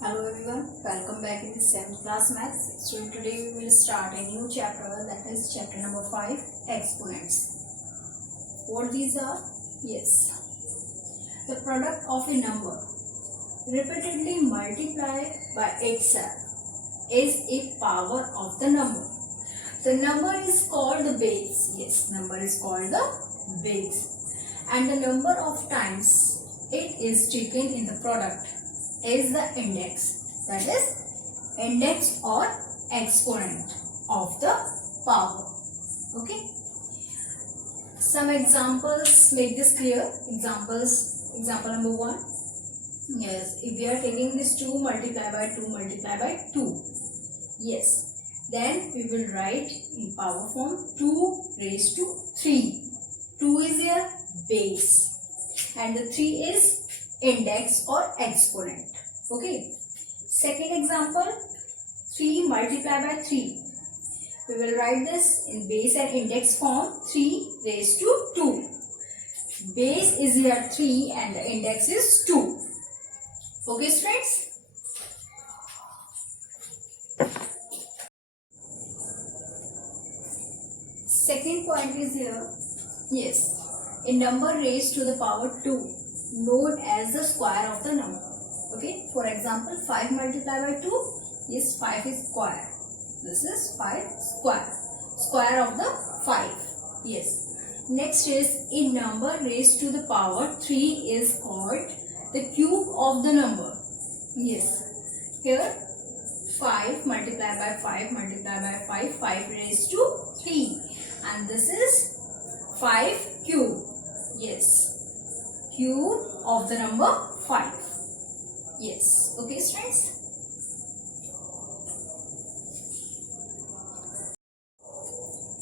Hello everyone, welcome back in the 7th class maths. So today we will start a new chapter, that is chapter number 5, exponents. What these are? Yes, the product of a number repeatedly multiplied by itself is a power of the number. The number is called the base. Yes, number is called the base, and the number of times it is taken in the product is the index, that is index or exponent of the power. Okay, some examples make this clear. Example number 1. Yes, if we are taking this 2 multiplied by 2 multiplied by 2, yes, then we will write in power form 2 raised to 3. 2 is your base and the 3 is index or exponent. Okay. Second example, 3 multiplied by 3. We will write this in base and index form, 3 raised to 2. Base is here 3 and the index is 2. Okay, students? Second point is here, yes, a number raised to the power 2 known as the square of the number. Okay, for example, 5 multiplied by 2 is 5 is square. This is 5 square. Square of the 5. Yes. Next is a number raised to the power 3 is called the cube of the number. Yes. Here 5 multiplied by 5 multiplied by 5, 5 raised to 3. And this is 5 cube. Yes. Cube of the number 5. Yes. Okay, students.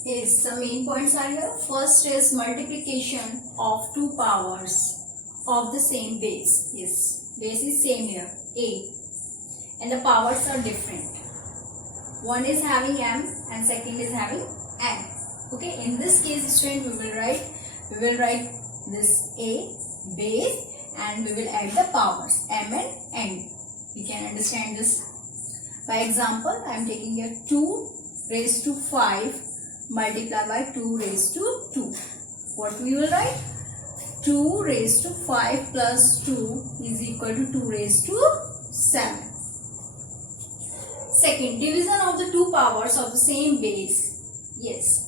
Yes, some main points are here. First is multiplication of two powers of the same base. Yes, base is same here, A, and the powers are different. One is having M and second is having N. Okay, in this case, student, we will write this A base and we will add the powers M and N. We can understand this by example. I am taking here 2 raised to 5 multiplied by 2 raised to 2. What we will write? 2 raised to 5 plus 2 is equal to 2 raised to 7. Second, division of the two powers of the same base. Yes,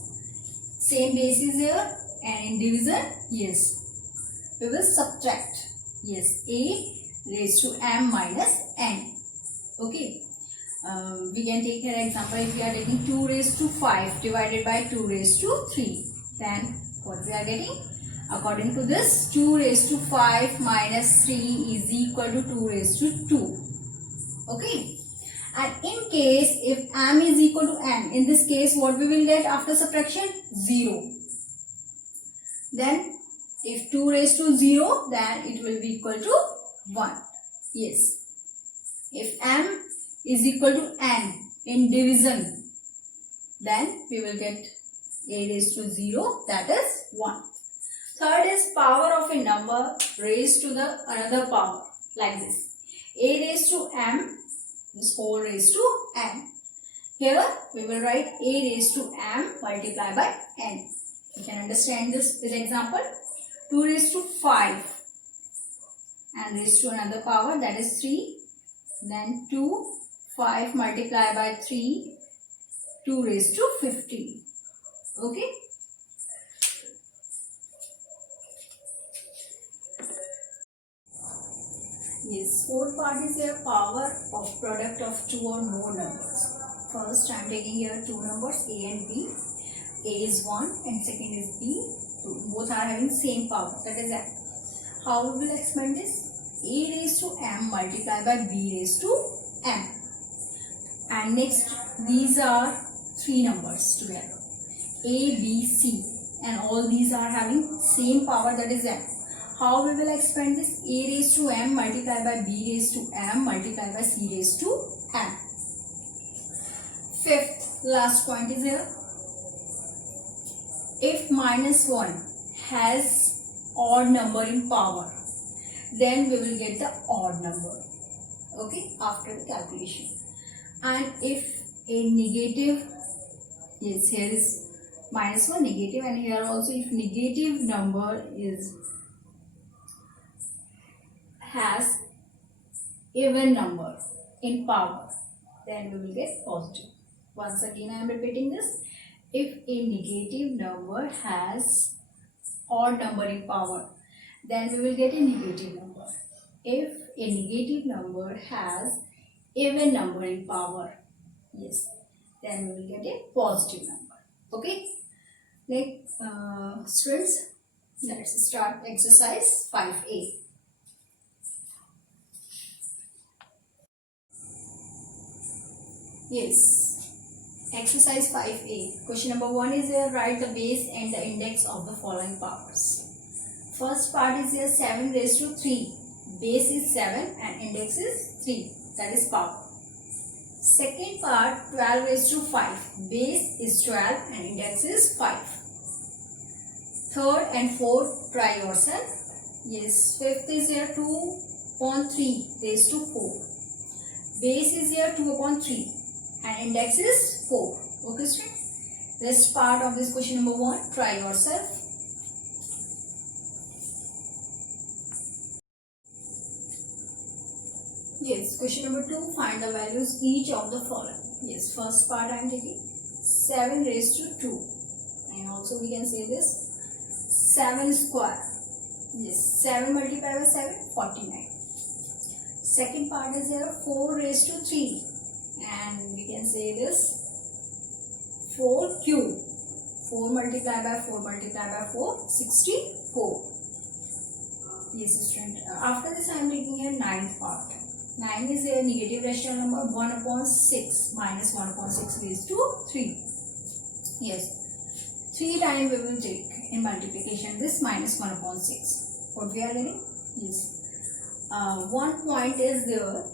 same base is here, and in division, yes, we will subtract. Yes, A raised to M minus N. Okay. We can take an example. If we are taking 2 raised to 5 divided by 2 raised to 3, then what we are getting? According to this, 2 raised to 5 minus 3 is equal to 2 raised to 2. Okay. And in case if M is equal to N, in this case what we will get after subtraction? 0. Then if 2 raised to 0, then it will be equal to 1. Yes. If M is equal to N in division, then we will get A raised to 0, that is 1. Third is power of a number raised to the another power, like this. A raised to M is whole raised to N. Here we will write A raised to M multiplied by N. You can understand this with example. 2 raised to 5 and raised to another power, that is 3. Then 2, 5 multiplied by 3, 2 raised to 50. Okay. Yes, fourth part is your power of product of two or more numbers. First, I am taking here two numbers A and B. A is 1 and second is B. Both are having same power, that is M. How we will explain this? A raised to M multiplied by B raised to M. And next, these are three numbers together, A, B, C, and all these are having same power, that is M. How we will expand this? A raised to M multiplied by B raised to M multiplied by C raised to M. Fifth, last point is here. If minus 1 has odd number in power, then we will get the odd number. Okay, after the calculation. And if a negative, yes, here is minus 1 negative, and here also if negative number has even number in power, then we will get positive. Once again I am repeating this. If a negative number has odd number in power, then we will get a negative number. If a negative number has even number in power, yes, then we will get a positive number. Okay, students, let's start exercise 5a. Yes, exercise 5a. Question number 1 is here, write the base and the index of the following powers. First part is here 7 raised to 3. Base is 7 and index is 3. That is power. Second part 12 raised to 5. Base is 12 and index is 5. Third and fourth, try yourself. Yes, fifth is here 2 upon 3 raised to 4. Base is here 2 upon 3 and index is 4. Okay, students? This part of this question number 1, try yourself. Yes, question number 2, find the values each of the following. Yes, first part I am taking 7 raised to 2, and also we can say this 7 square. Yes, 7 multiplied by 7, 49. Second part is here 4 raised to 3, and we can say this 4 cube. 4 multiplied by 4 multiplied by 4, 64. Yes, student. After this I am taking a ninth part. 9 is a negative rational number, 1 upon 6 minus 1 upon 6 raised to 3. Yes, 3 times we will take in multiplication this minus 1 upon 6. What we are getting? Yes. One point is there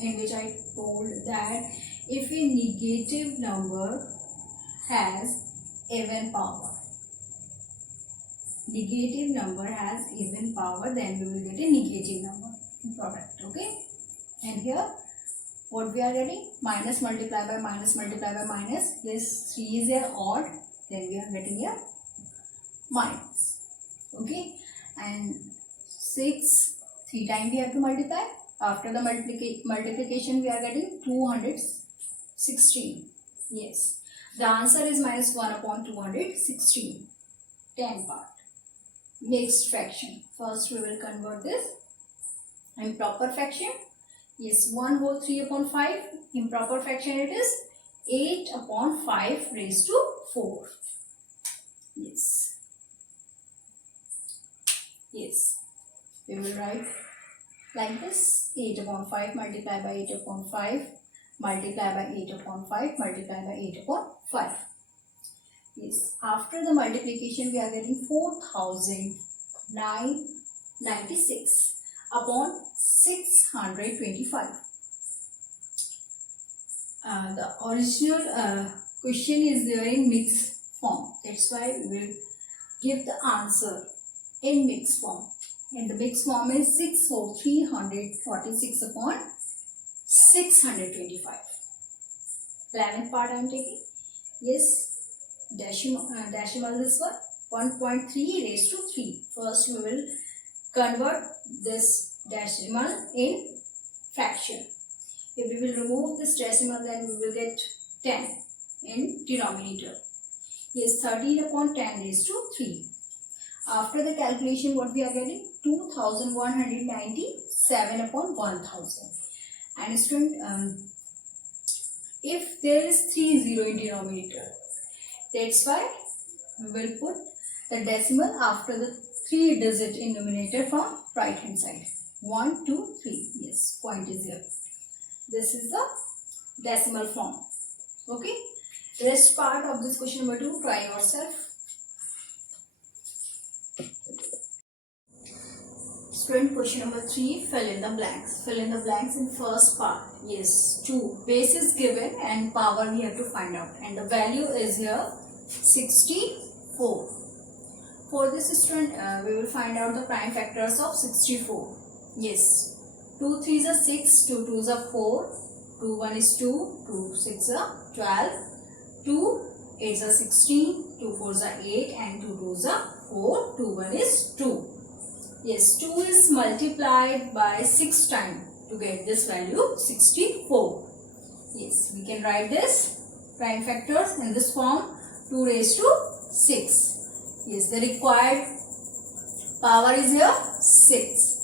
in which I told that if a negative number has even power, negative number has even power, then we will get a negative number product. Okay, and here what we are getting, minus multiplied by minus multiplied by minus, this 3 is a odd, then we are getting a minus. Okay, and 6 3 times we have to multiply. After the multiplication we are getting 216. Yes, the answer is minus 1 upon 216. 10 part. Next fraction. First we will convert this improper fraction. Yes, 1 whole 3 upon 5. Improper fraction it is 8 upon 5 raised to 4. Yes. Yes. We will write like this, 8 upon 5 multiplied by 8 upon 5 multiplied by 8 upon 5 multiplied by 8 upon 5. Yes, after the multiplication we are getting 4,996 upon 625. The original question is there in mixed form. That's why we will give the answer in mixed form. And the mixed form is 6,346 upon 625. 11th part I am taking. Yes, decimal this one, 1.3 raised to 3. First we will convert this decimal in fraction. If we will remove this decimal, then we will get 10 in denominator. Yes, 13 upon 10 raised to 3. After the calculation, what we are getting? 2,197 upon 1,000. And student, if there is 30 in denominator, that's why we will put the decimal after the 3 digit in numerator from right hand side. 1, 2, 3. Yes, point is here. This is the decimal form. Okay. Rest part of this question number 2, try yourself. Student, question number 3, fill in the blanks. Fill in the blanks in first part. Yes, 2. Base is given and power we have to find out. And the value is here 64. For this student, we will find out the prime factors of 64. Yes, 2 3s are 6, 2 2s are 4, 2 1 is 2, 2 6 are 12, 2 8s are 16, 2 4s are 8 and 2 2s are 4, 2 1 is 2. Yes, 2 is multiplied by 6 times to get this value 64. Yes, we can write this prime factors in this form, 2 raised to 6. Yes, the required power is here 6.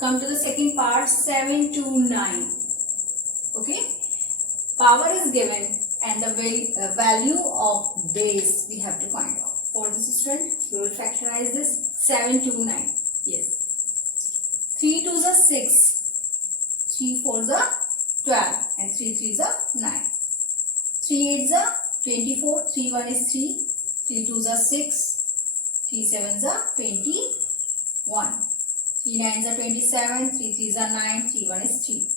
Come to the second part, 7 to 9. Okay, power is given and the value of base we have to find out. For this student, we will factorize this 7 to 9. Yes, 3 2s are 6, 3 4s are 12 and 3 3s are 9. 3 8s are 24, 3 1 is 3, 3 2s are 6, 3 7s are 21, 3 9s are 27, 3 3s are 9, 3 1 is 3.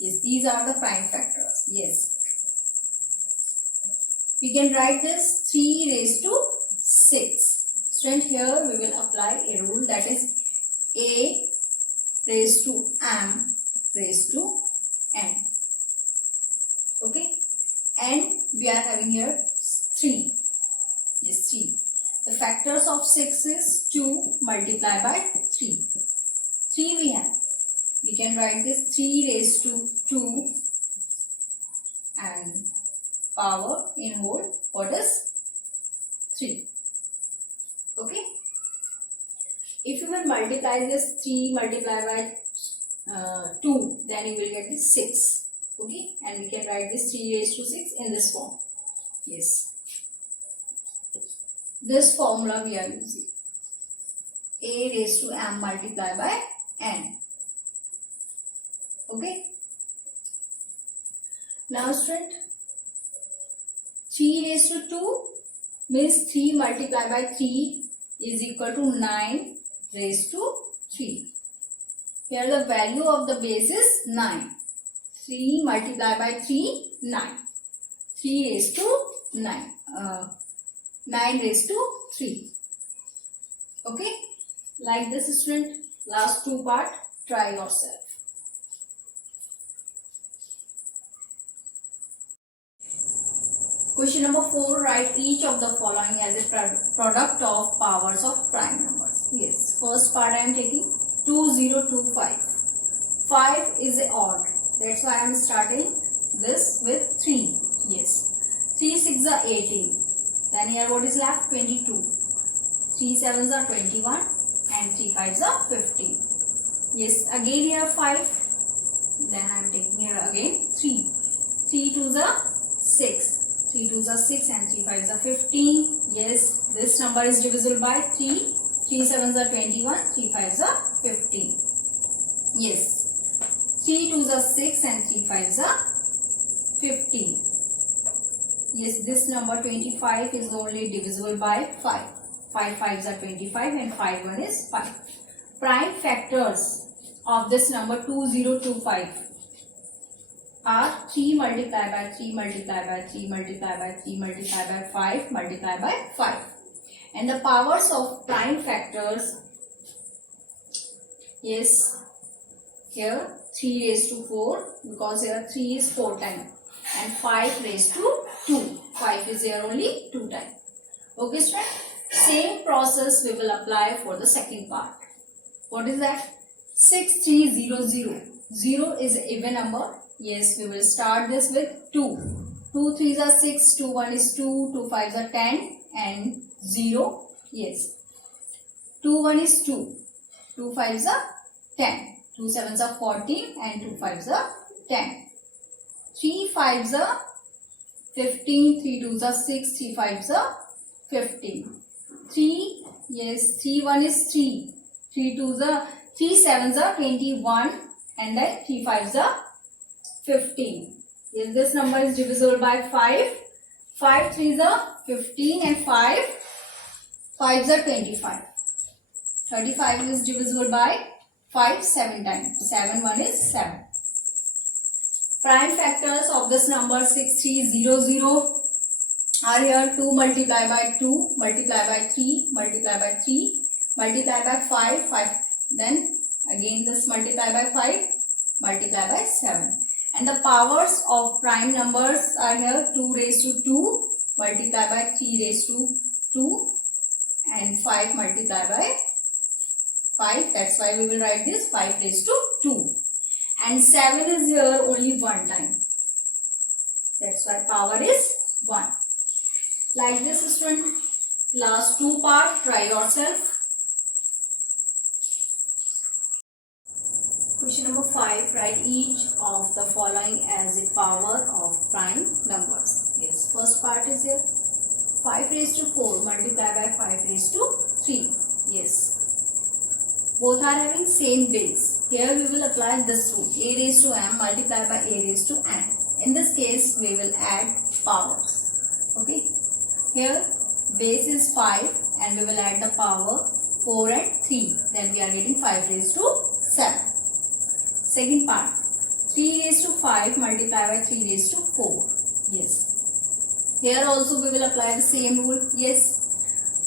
Yes, these are the prime factors. Yes, we can write this 3 raised to 6. Student, here we will apply a rule, that is a raised to m raised to n. Okay, and we are having here 3. Yes, 3. The factors of 6 is 2 multiplied by 3. 3 we have. We can write this 3 raised to 2 and power in whole, what is 3. Okay. If you will multiply this 3 multiplied by 2, then you will get this 6. Okay, and we can write this 3 raised to 6 in this form. Yes, this formula we are using, a raised to m multiplied by n. Okay, now student, 3 raised to 2 means 3 multiplied by 3 is equal to 9 raised to 3. Here the value of the base is 9. 3 multiplied by 3, 9. 3 raised to 9. 9 raised to 3. Okay, like this student, last two part, try yourself. Question number 4, write each of the following as a product of powers of prime numbers. Yes, first part I am taking 2025. 5 is a odd, that's why I am starting this with 3. Yes, 3 6 are 18. Then here what is left? 22. 3 7s are 21 and 3 5s are 15. Yes, again here 5. Then I am taking here again 3. 3 2s are 6. 3 2s are 6 and 3 5s are 15. Yes, this number is divisible by 3. 3 7s are 21. 3 5s are 15. Yes, 3 2s are 6 and 3 5s are 15. Yes, this number 25 is only divisible by 5. 5 5s are 25 and 5 1 is 5. Prime factors of this number 2025 are 3 multiplied by 3 multiplied by 3 multiplied by 3 multiplied by 5 multiplied by 5. And the powers of prime factors, yes, here 3 raised to 4 because here 3 is 4 times and 5 raised to 2. 5 is here only 2 times. Okay, student. Same process we will apply for the second part. What is that? 6300. 0 is an even number. Yes, we will start this with 2. 2 3s are 6, 2 1 is 2, 2 5s are 10 and 0. Yes. 2 1 is 2, 2 5s are 10, 2 7s are 14 and 2 5s are 10. 3 5s are 15, 3 2s are 6, 3 5s are 15. 3, yes, 3 1 is 3, 3 2s are 3 7s are 21 and then 3 5s are 15. Yes, this number is divisible by 5. 5 3s are 15 and 5 5s are 25. 35 is divisible by 5 7 times. 7 1 is 7. Prime factors of this number 6300 are here 2 multiplied by 2 multiplied by 3 multiplied by 3 multiplied by 5 5. Then Again this multiply by 5, multiply by 7. And the powers of prime numbers are here 2 raised to 2 multiply by 3 raised to 2 and 5 multiply by 5. That's why we will write this 5 raised to 2. And 7 is here only one time. That's why power is 1. Like this student. Last two part, try yourself. Question number 5. Write each of the following as a power of prime numbers. Yes, first part is here. 5 raised to 4 multiply by 5 raised to 3. Yes. Both are having same base. Here we will apply this rule. A raised to m multiplied by a raised to n. In this case, we will add powers. Okay. Here base is 5 and we will add the power 4 and 3. Then we are getting 5 raised to 7. Second part. 3 raised to 5 multiplied by 3 raised to 4. Yes. Here also we will apply the same rule. Yes.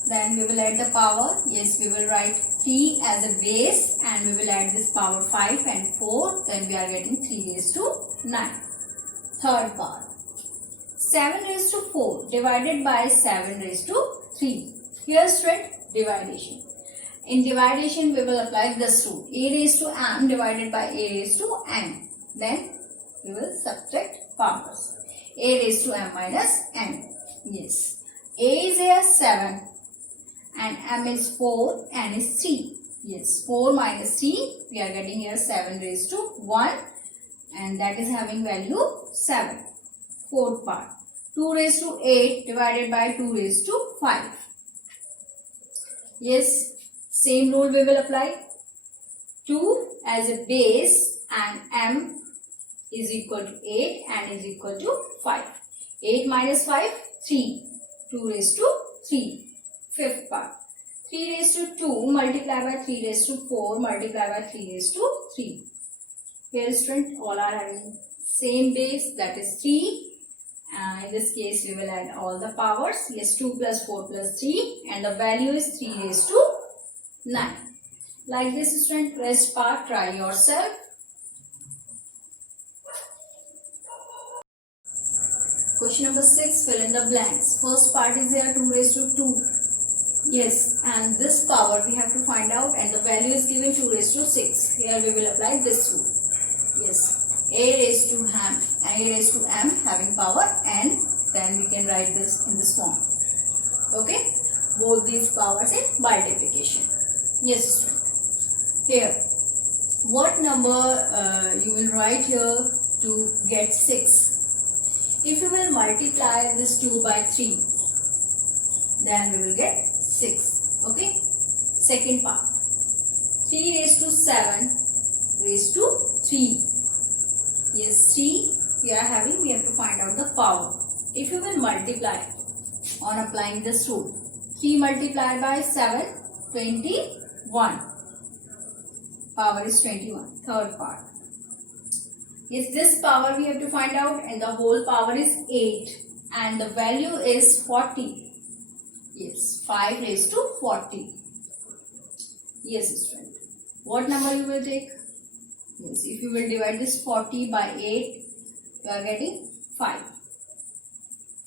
Then we will add the power. Yes, we will write 3 as a base and we will add this power 5 and 4. Then we are getting 3 raised to 9. Third part. 7 raised to 4 divided by 7 raised to 3. Here student, dividation. In dividation we will apply this rule. A raised to m divided by a raised to n. Then we will subtract powers. A raised to m minus n. Yes. A is here 7 and m is 4, n is 3. Yes, 4 minus 3, we are getting here 7 raised to 1 and that is having value 7. Fourth part. 2 raised to 8 divided by 2 raised to 5. Yes, same rule we will apply. 2 as a base and m is equal to 8 and is equal to 5. 8 minus 5, 3. 2 raised to 3. Fifth part. 3 raised to 2 multiplied by 3 raised to 4 multiplied by 3 raised to 3. Here student, all are having same base, that is 3. In this case we will add all the powers. Yes, 2 plus 4 plus 3 and the value is 3 raised to 9. Like this student, rest part try yourself. Question number 6, fill in the blanks. First part is here 2 raised to 2. Yes, and this power we have to find out and the value is given 2 raised to 6. Here we will apply this rule. Yes, a raised to m having power n, then we can write this in this form. Okay, both these powers in multiplication. Yes student. Here, what number you will write here to get 6? If you will multiply this 2 by 3, then we will get 6. Okay. Second part. 3 raised to 7 raised to 3. Yes, 3 we are having. We have to find out the power. If you will multiply on applying this rule. 3 multiplied by 7, 21. Power is 21. Third part. Yes, this power we have to find out and the whole power is 8 and the value is 40. Yes, 5 raised to 40. Yes, student. What number you will take? Yes, if you will divide this 40 by 8, you are getting 5.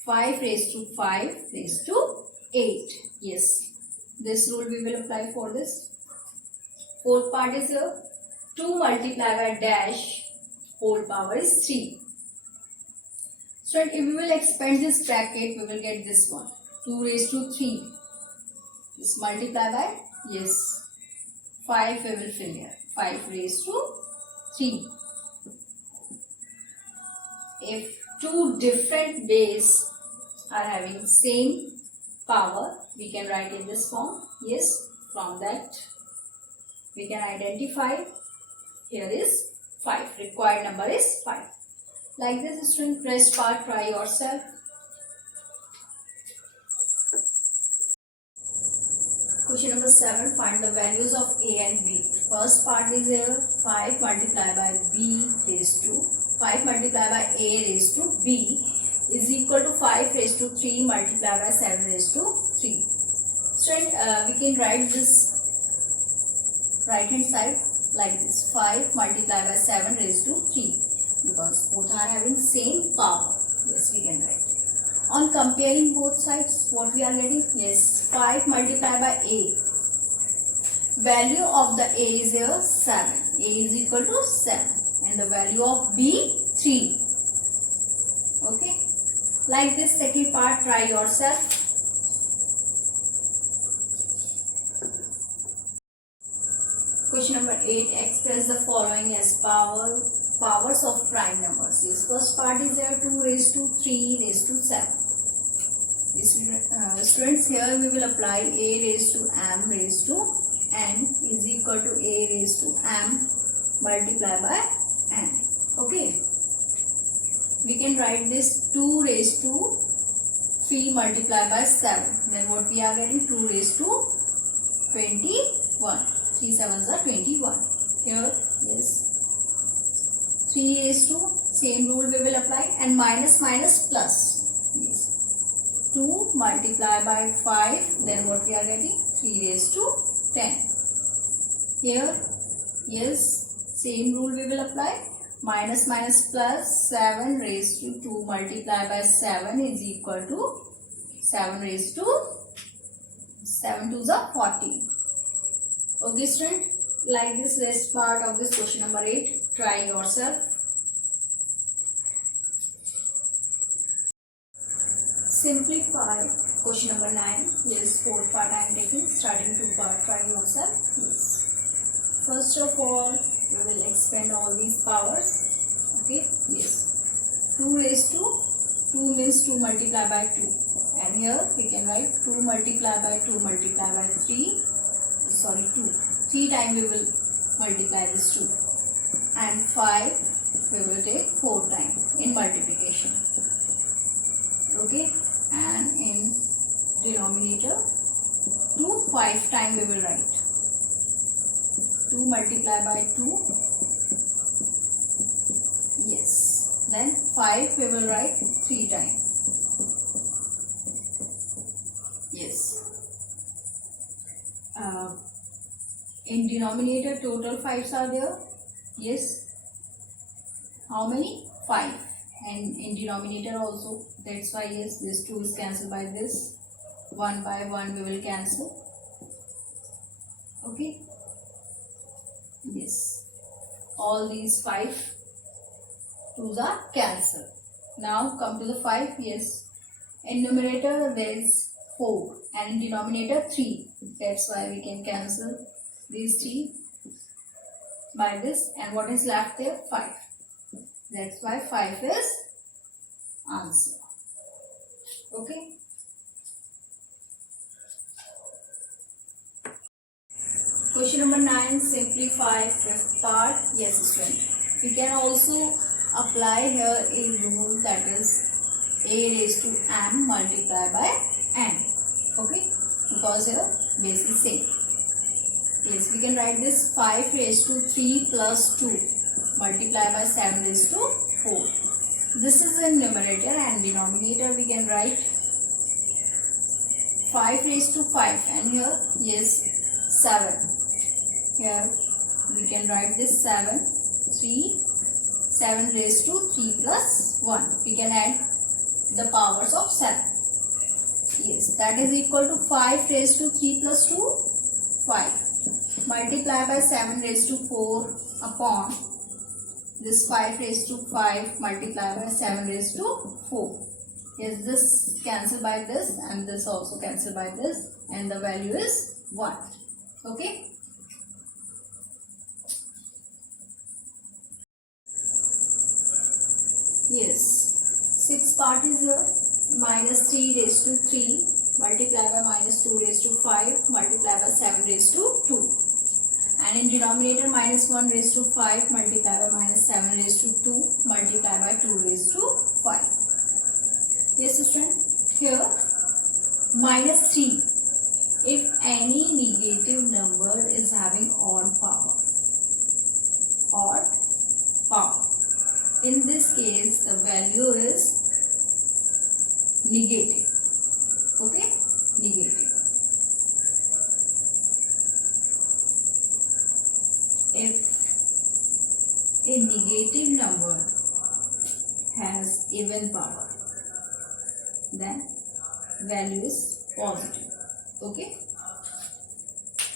5 raised to 5 raised to 8. Yes, this rule we will apply for this. Fourth part is here. 2 multiplied by dash, whole power is 3. So if we will expand this bracket, we will get this one. 2 raised to 3. This multiply by, yes, 5 we will fill here. 5 raised to 3. If two different base are having same power, we can write in this form. Yes, from that we can identify. Here is 5. Required number is 5. Like this student, rest part try yourself. Question number 7. Find the values of a and b. First part is here 5 multiplied by b raised to 5 multiplied by a raised to b is equal to 5 raised to 3 multiplied by 7 raised to 3. Student, we can write this right hand side. like this, 5 multiplied by 7 raised to 3, because both are having same power. Yes, we can write. On comparing both sides, what we are getting? Yes, 5 multiplied by a. Value of the a is here 7. A is equal to 7. And the value of b, 3. Okay. Like this second part, try yourself. Question number 8. Express the following as powers of prime numbers. Yes, first part is here 2 raised to 3 raised to 7. Students, here we will apply a raised to m raised to n is equal to a raised to m multiplied by n. Okay. We can write this 2 raised to 3 multiplied by 7. Then what we are getting? 2 raised to 21. 3 sevens are 21. Here, yes. 3 raised to, same rule we will apply, and minus minus plus. Yes. 2 multiplied by 5, then what we are getting? 3 raised to 10. Here, yes, same rule we will apply. Minus minus plus, 7 raised to 2 multiplied by 7 is equal to 7 raised to 7 2s are 14. Okay, student, like this rest part of this question number 8. Try yourself. Simplify question number 9. Yes, fourth part I am taking. Starting 2 part. Try yourself. Yes. First of all, we will expand all these powers. Okay. Yes. 2 raised to 2 means 2 multiplied by 2. And here we can write 2 multiplied by 2 multiplied by 3. Sorry, 2. 3 times we will multiply this 2. And 5 we will take 4 times in multiplication. Okay. And in denominator 2 5 times we will write. 2 multiplied by 2. Yes. Then 5 we will write 3 times. Yes. In denominator total 5s are there. Yes. How many? 5. And in denominator also. That's why yes, this 2 is cancelled by this. 1 by 1 we will cancel. Okay. Yes. All these 5 2's are cancelled. Now come to the 5. Yes. In numerator there is 4 and in denominator 3. That's why we can cancel these 3 by this, and what is left there? 5. That's why 5 is answer. Okay. Question number 9. Simplify fifth part. Yes, student. We can also apply here a rule, that is a raised to m multiplied by n. Okay. Because here base is same. Yes, we can write this 5 raised to 3 plus 2 multiplied by 7 raised to 4. This is in numerator, and denominator we can write 5 raised to 5, and here yes 7. Here we can write this 7 raised to 3 plus 1. We can add the powers of 7. Yes, that is equal to 5 raised to 3 plus 2, 5. Multiply by 7 raised to 4 upon this 5 raised to 5 multiply by 7 raised to 4. Yes, this cancel by this and this also cancel by this, and the value is 1. Okay. Yes. Sixth part is here. Minus 3 raised to 3 multiply by minus 2 raised to 5 multiply by 7 raised to 2. And in denominator minus 1 raised to 5 multiply by minus 7 raised to 2 multiply by 2 raised to 5. Yes, student. Here minus 3. If any negative number is having odd power, in this case the value is negative. Okay, negative. if a negative number has even power, then value is positive. Okay,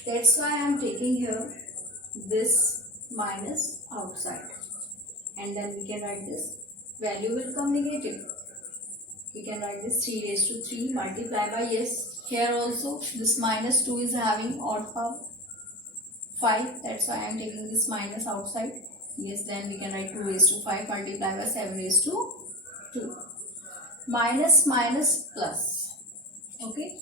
that's why I am taking here this minus outside, and then we can write this value will come negative. We can write this 3 raised to 3 multiplied by, yes, here also this minus 2 is having odd power 5, that's why I am taking this minus outside. Yes, then we can write 2 raised to 5 multiplied by 7 raised to 2. Minus minus plus. Okay.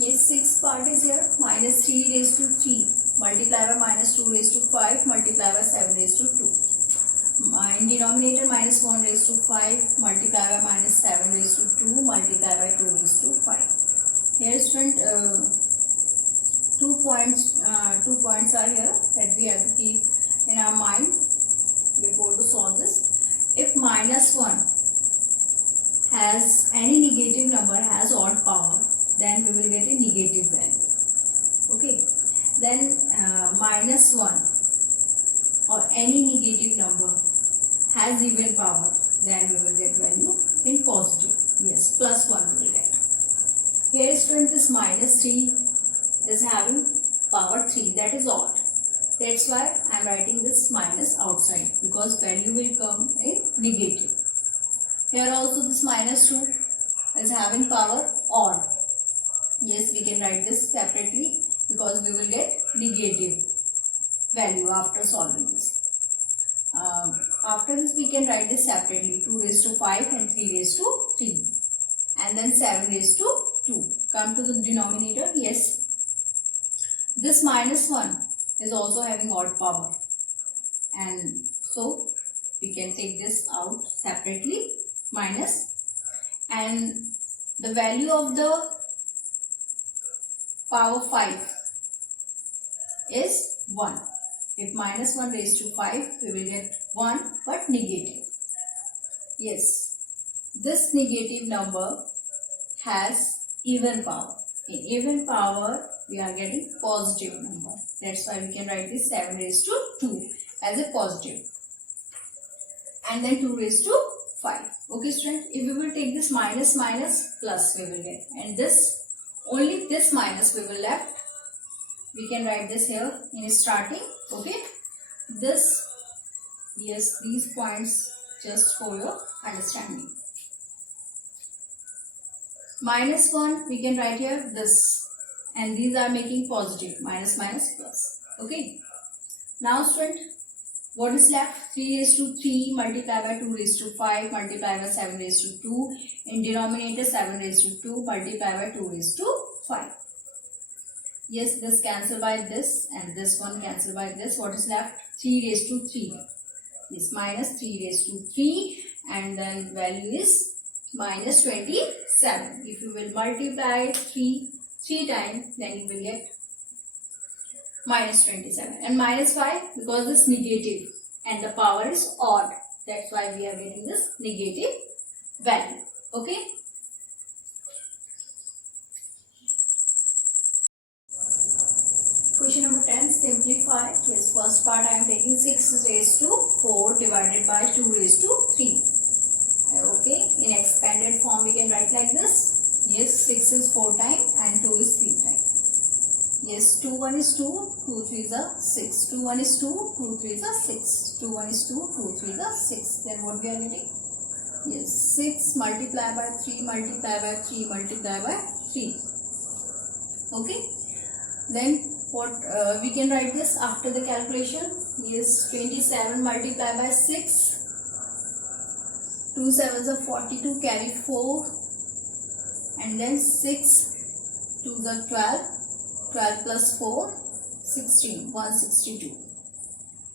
Yes, sixth part is here. Minus 3 raised to 3 multiplied by minus 2 raised to 5 multiplied by 7 raised to 2. In denominator, minus 1 raised to 5 multiplied by minus 7 raised to 2 multiplied by 2 raised to 5. Here student, 2 points are here that we have to keep in our mind before to solve this. If minus 1 has any negative number has odd power, then we will get a negative value. Okay, then minus 1 or any negative number has even power, then we will get value in positive. Yes, plus 1 we will get. Here student, this minus 3 is having power 3, that is odd. That's why I am writing this minus outside, because value will come in negative. Here also this minus 2 is having power odd. Yes, we can write this separately because we will get negative value after solving this. After this we can write this separately, 2 raised to 5 and 3 raised to 3 and then 7 raised to 2. Come to the denominator. Yes, this minus 1 is also having odd power, and so we can take this out separately, minus, and the value of the power 5 is 1. If minus 1 raised to 5, we will get 1 but negative. Yes, this negative number has even power. In even power, we are getting positive number. That's why we can write this 7 raised to 2 as a positive. And then 2 raised to 5. Okay student, if we will take this minus minus plus, we will get. And this, only this minus we will left. We can write this here in starting. Okay, this, yes, these points just for your understanding. Minus 1 we can write here this, and these are making positive, minus minus plus. Okay, now student, what is left? 3 raised to 3 multiplied by 2 raised to 5 multiplied by 7 raised to 2, in denominator 7 raised to 2 multiplied by 2 raised to 5. Yes, this cancel by this and this one cancel by this. What is left? 3 raised to 3. Yes, minus 3 raised to 3, and then value is minus 27. If you will multiply 3 times, then you will get minus 27. And minus 5, because this negative and the power is odd, that's why we are getting this negative value. Okay. Question number 10, simplify. Yes, first part I am taking 6 raised to 4 divided by 2 raised to 3. Okay, in expanded form we can write like this. Yes, 6 is 4 times and 2 is 3 times. Yes, 2 1 is 2, 2 3 is a 6. 2 1 is 2, 2 3 is a 6. 2 1 is 2, 2 3 is a 6. Then what we are getting? Yes, 6 multiplied by 3 multiplied by 3 multiplied by 3. Okay, then what we can write this after the calculation. Yes, 27 multiplied by 6. 2 7s are 42, carry 4, and then 6 2s are 12, 12 plus 4, 16, 162.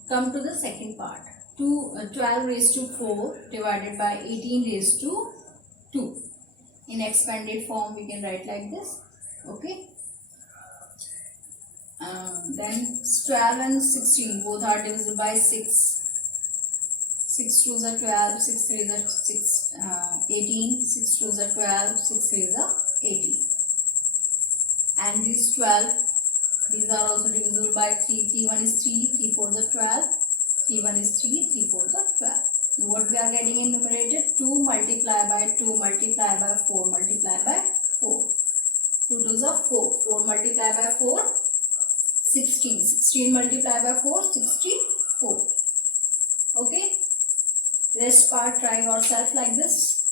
Come to the second part. 12 raised to 4 divided by 18 raised to 2. In expanded form we can write like this. Okay. Then 12 and 16 both are divisible by 6. 6 2s are 12, 6 3s are 18, 6 2s are 12, 6 3s are 18. And these 12, these are also divisible by 3. 3 1 is 3, 3 4s are 12, 3 1 is 3, 3 4s are 12. What we are getting in numerator? 2 multiplied by 2 multiplied by 4 multiplied by 4. 2 2s are 4. 4 multiplied by 4, 16. 16 multiplied by 4, 64. Okay. Rest part try yourself like this.